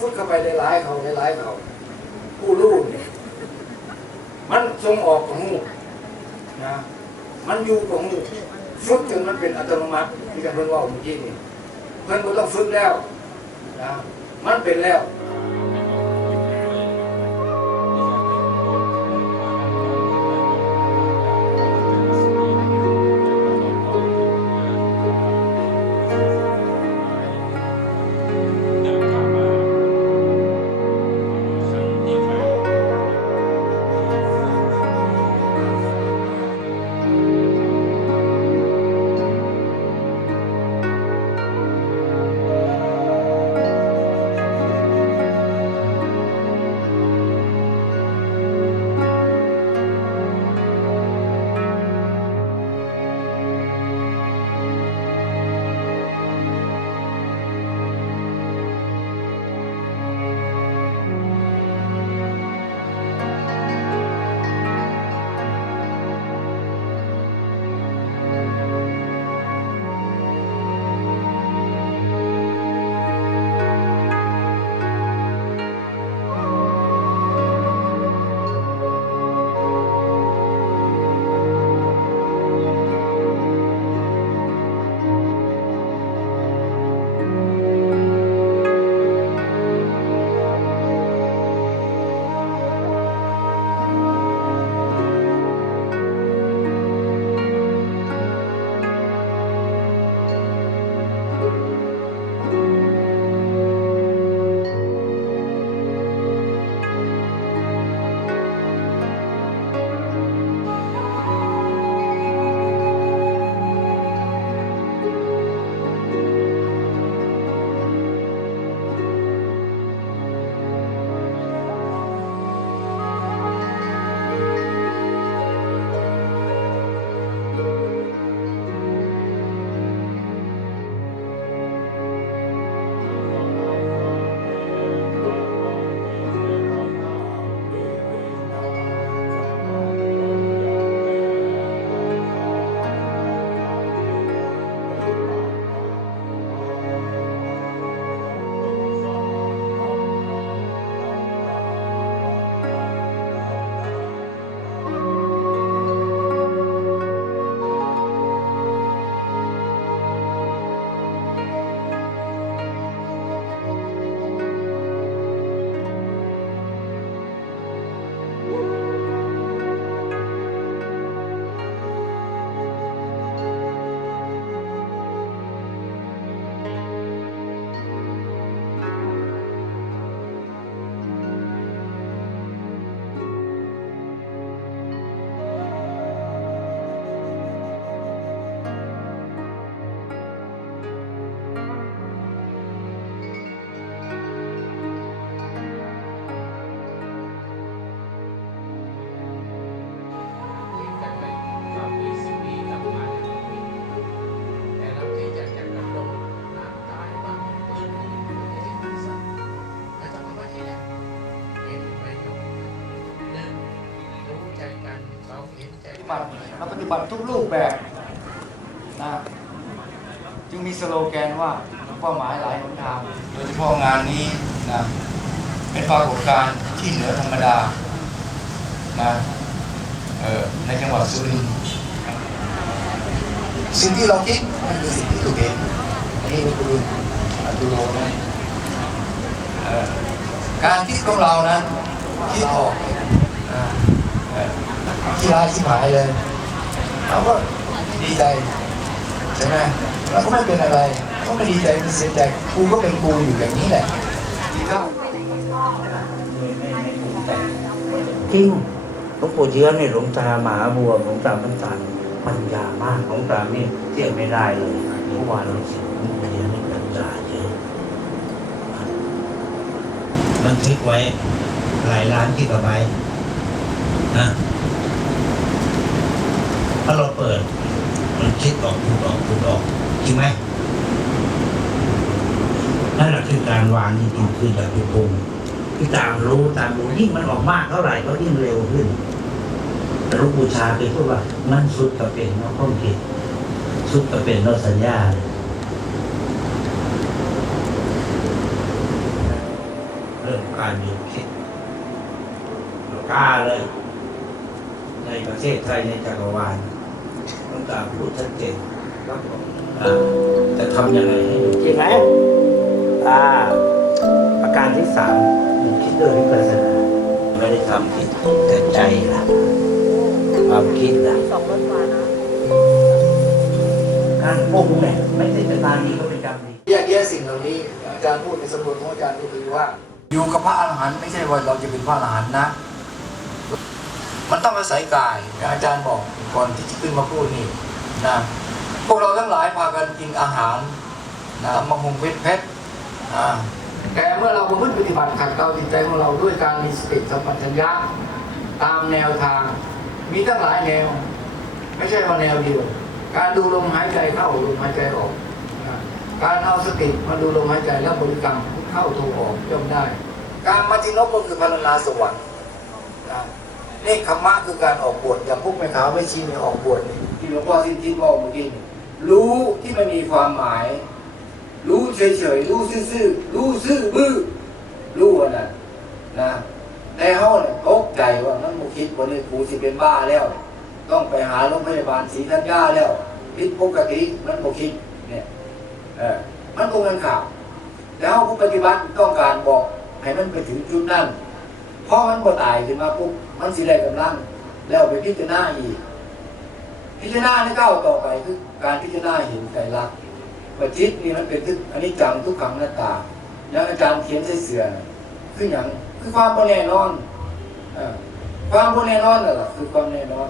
ฟึกเข้าไปในหลายเขาในหลายเขาผู้รู้เนี่ยมันทรงออกของหูนะมันอยู่ของหูฝึกจนมันเป็นอัตโนมัติที่กันเพิ่นว่าเมื่อกี้นี่เพิ่นบ่ต้องฝึกแล้วนะมันเป็นแล้ว บัติเราปฏิบัติทุกรูปแบบนะจึงมีสโลแกนว่าเป้าหมายหลายหนทาง โดยเฉพาะงานนี้นะเป็นปรากฏการณ์ที่เหนือธรรมดานะในจังหวัดสุรินทร์สิ่งที่เราคิดมันคือสิ่งที่ถูกเห็นอันนี้คืออัตโลนะการคิดของเรานั้นคิดออกอ ที่ร้ายที่หายเลยเราก็ดีใจใช่ไหมเราก็ไม่เป็นอะไรก็ไม่ดีใจไม่เสียใจกูก็เป็นกูอยู่อย่างนี้แหละครับจริงหลวงปู่เชื้อเนี่ยหลวงตามหาบัวหลวงตาพันตันปัญญามากหลวงตานี่เทียบไม่ได้เลยเมื่อวานเราสิหลวงปู่เชื้อนี่ปัญญาเยอะบันทึกไว้หลายล้านกิกะไบต์นะ พอเราเปิด มันคิดออกพูดออกพูดออกจริงไหมนั่นแหละคือการวางจริงๆคือแบบปรุงที่ตามรู้ตามรู้ยิ่งมันออกมากเท่าไหร่ก็ยิ่งเร็วขึ้นแต่หลูกบูชาเคยพูดว่า มันสุดกับเป็นเนาะข้องคิดสุดกับเป็นเนาะสัญญาเริ่มการหยุดคิดกล้าเลย ในประเทศไทยในจักรวาลต้องการพูดชัดเจนครับผมอ่าจะทำยังไงให้หยุดคิดไหมอ่าประการที่สามหยุดคิดด้วยวิปัสสนาไม่ได้ทำผิดแต่ใจล่ะความคิดล่ะสองรถมานะการปรุงเนี่ยไม่ใช่เป็นการดีก็เป็นกรรมดีแยกแยะสิ่งเหล่านี้อาจารย์พูดในสำนวนของอาจารย์ก็คือว่า อยู่กับพระอรหันต์ไม่ใช่ว่าเราจะเป็นพระอรหันต์นะ มันต้องอาศัยกายอางอาจารย์บอกก่อนที่จะขึ้นมาพูดนี่นะพวกเราทั้งหลายพากันกินอาหารนะมะฮงเพชรเพชรแต่เมื่อเราประพฤติปฏิบัติขัดเกลาจิตใจของเราด้วยการมีสติสัมปชัญญะตามแนวทาง มีตั้งหลายแนว ไม่ใช่ว่าแนวเดียว การดูลมหายใจเข้าลมหายใจออก การเอาสติมาดูลมหายใจแล้วบริกรรมเข้าโทรออกย่อมได้ การมัตินกก็คือพรรณนาสวรรค์ นะนี่คำมะคือการออกบวชอย่างพวกแม่ขาไม่ชี้เนี่ยออกบวชที่หลวงพ่อสิ้นทิศบอกเมื่อกี้รู้ที่ไม่มีความหมาย รู้เฉยๆรู้ซื่อๆรู้ซื่อบื้อรู้อันนั้นนะแต่เฮาเนี่ยตกใจว่านั้นมุคิดวันนี้กูสิเป็นบ้าแล้ว ต้องไปหาโรงพยาบาลศรีธัญญาแล้วผิดปกติมันบ่คิดเนี่ยเออมันคงกันข่าวแล้วผู้ปฏิบัติต้องการบอกให้มันไปถึงจุดนั้น พราะมันก็ตายขึ้นมาปุ๊บมันสิแรงกำลัง แล้วไปพิจารณาอีก พิจารณาในก้าวต่อไปคือการพิจารณาเห็นไตรลักษณ์ว่าจิตนี่มันเป็นทุกอันนี้จังทุกขังหน้าตาอย่างอาจารย์เขียนใส่เสือคืออย่างคือความบ่แน่นอนอความบ่แน่นอนนั่นแหละคือความแน่นอน